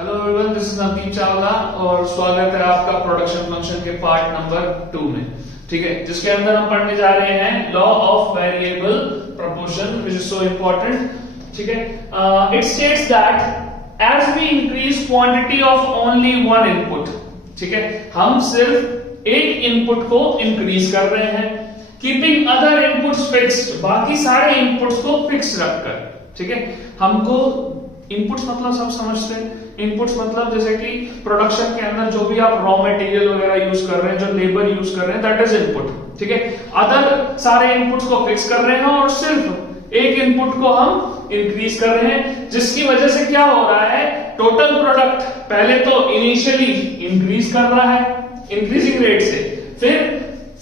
Hello everyone, this is Navdeep Chawla और स्वागत है आपका प्रोडक्शन फंक्शन के पार्ट नंबर 2 में। ठीक है, जिसके अंदर हम पढ़ने जा रहे हैं law of variable proportion which is so important. ठीक है, it states that as we increase quantity of only one input, ठीक है, हम सिर्फ एक इनपुट को इंक्रीज कर रहे हैं, कीपिंग अदर इनपुट्स फिक्स्ड, बाकी सारे इनपुट्स को फिक्स रखकर। ठीक है, हमको इनपुट्स मतलब सब समझते हैं। इनपुट्स मतलब जैसे कि प्रोडक्शन के अंदर जो भी आप रॉ मटेरियल वगैरह यूज कर रहे हैं, जो लेबर यूज कर रहे हैं, दैट इज इनपुट। ठीक है, अदर सारे इनपुट्स को फिक्स कर रहे हैं और सिर्फ एक इनपुट को हम इंक्रीज कर रहे हैं, जिसकी वजह से क्या हो रहा है, टोटल प्रोडक्ट पहले तो इनिशियली इंक्रीज कर रहा है इंक्रीजिंग रेट से,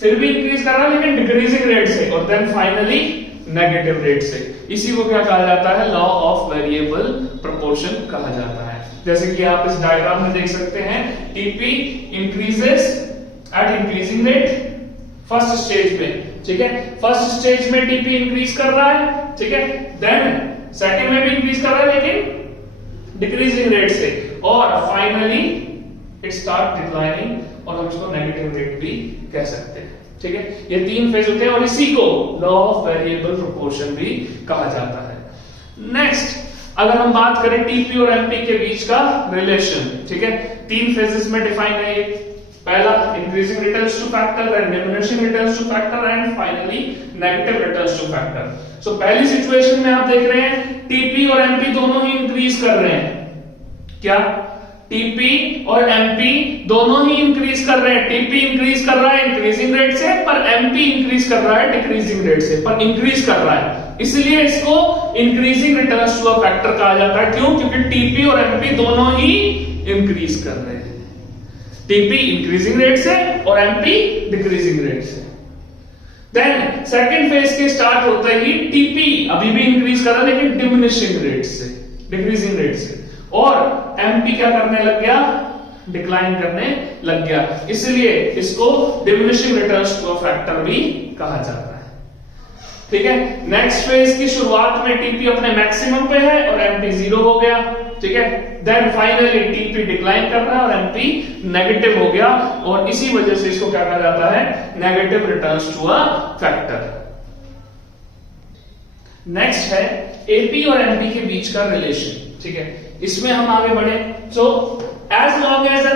फिर भी इंक्रीज कर रहा है लेकिन डिक्रीजिंग रेट से, और देन फाइनली नेगेटिव रेट से। इसी को क्या कहा जाता है, लॉ ऑफ वेरिएबल प्रोपोर्शन कहा जाता है। जैसे कि आप इस डायग्राम में देख सकते हैं, TP increases eight increasing rate first stage में। ठीक है, फर्स्ट स्टेज में टीपी इंक्रीज कर रहा है, ठीक है, देन सेकंड में भी इंक्रीज कर रहा है लेकिन डिक्रीजिंग रेट से, और फाइनली इट स्टार्ट डिक्लाइनिंग, और हम इसको नेगेटिव रेट भी कह सकते हैं। ठीक है, ये तीन फेज होते हैं और इसी को लॉ ऑफ वेरिएबल प्रोपोर्शन भी कहा जाता है। नेक्स्ट, अगर हम बात करें टीपी और एमपी के बीच का रिलेशन, ठीक है, तीन फेजेस में डिफाइन है ये। पहला increasing returns to factor, then diminishing returns to factor, and finally negative returns to factor. So पहली सिचुएशन में आप देख रहे हैं टीपी और एमपी दोनों ही इंक्रीज कर रहे हैं। क्या टीपी और एमपी दोनों ही इंक्रीज कर रहे हैं। टीपी इंक्रीज कर रहा है इंक्रीजिंग रेट से, पर एमपी इंक्रीज कर रहा है डिक्रीजिंग रेट से, पर इंक्रीज कर रहा है, इसलिए इसको increasing returns to a factor कहा जाता है। क्यों? क्योंकि टीपी और एमपी दोनों ही इंक्रीज कर रहे हैं, टीपी इंक्रीजिंग रेट से और एमपी डिक्रीजिंग रेट से। देन सेकंड फेज के स्टार्ट होते ही टीपी अभी भी इंक्रीज कर रहा है लेकिन डिमिनिशिंग रेट से, डिक्रीजिंग रेट से, और एमपी क्या करने लग गया, डिक्लाइन करने लग गया, इसलिए इसको diminishing returns to a factor भी कहा जाता है। ठीक है, नेक्स्ट फेज की शुरुआत में टीपी अपने मैक्सिमम पे है और एमपी 0 हो गया। ठीक है, देन फाइनली टीपी डिक्लाइन कर रहा है और एमपी नेगेटिव हो गया, और इसी वजह से इसको क्या कहा जाता है, negative returns to a factor. Next है एपी और एमपी के बीच का रिलेशन। ठीक है, इसमें हम आगे बढ़े। So as long as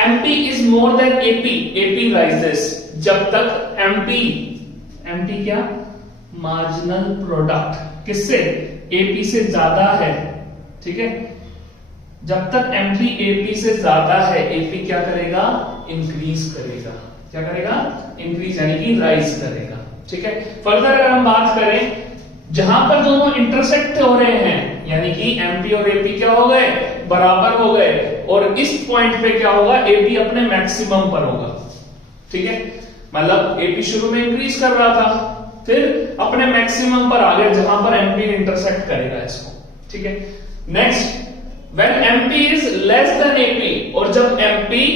MP is more than AP, AP rises, जब तक एमपी क्या, मार्जिनल प्रोडक्ट किससे, एपी से ज्यादा है। ठीक है, जब तक एमपी एपी से ज्यादा है, एपी क्या करेगा, इंक्रीज करेगा। क्या करेगा, इंक्रीज, यानी कि राइज करेगा। ठीक है, फर्दर अगर हम बात करें, जहां पर दोनों इंटरसेक्ट हो रहे हैं, यानी कि एमपी और एपी क्या हो गए, बराबर हो गए, और इस पॉइंट पे क्या होगा, एपी अपने मैक्सिमम पर होगा। ठीक है, मतलब एपी शुरू में इंक्रीज कर रहा था, फिर अपने मैक्सिमम पर आ गया जहां पर एमपी इंटरसेक्ट करेगा इसको। ठीक है, next, when MP is less than AP, और जब एमपी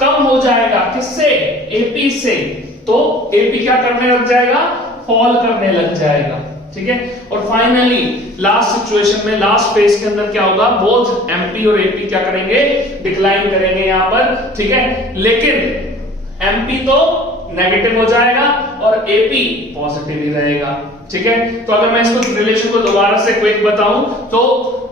कम हो जाएगा किससे, एपी से, तो एपी क्या करने लग जाएगा, फॉल करने लग जाएगा। ठीक है, और फाइनली लास्ट सिचुएशन में, लास्ट फेज के अंदर क्या होगा, बोथ एमपी और एपी क्या करेंगे, डिक्लाइन करेंगे यहां पर। ठीक है, लेकिन एमपी तो नेगेटिव हो जाएगा और एपी पॉजिटिव ही रहेगा। ठीक है, तो अगर मैं इसको रिलेशन को दोबारा से क्विक बताऊं, तो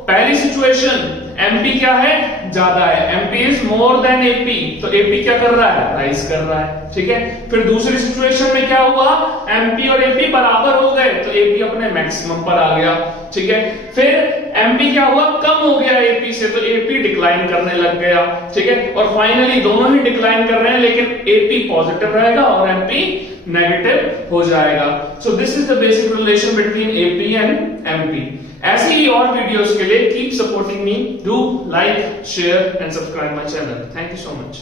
पहली सिचुएशन एमपी क्या है, ज्यादा है, MP is more than AP, तो एपी क्या कर रहा है, राइज कर रहा है। ठीक है, फिर दूसरी सिचुएशन में क्या हुआ, एमपी और एपी बराबर हो गए, तो एपी अपने मैक्सिमम पर आ गया। ठीक है, फिर एमपी क्या हुआ, कम हो गया एपी से, तो एपी डिक्लाइन करने लग गया। ठीक है, और फाइनली दोनों ही डिक्लाइन कर रहे हैं, लेकिन एपी पॉजिटिव रहेगा और एमपी नेगेटिव हो जाएगा। So this is the basic relation between AP and MP. ऐसी ही और वीडियोस के लिए keep supporting me, do like, share and subscribe my channel. Thank you so much.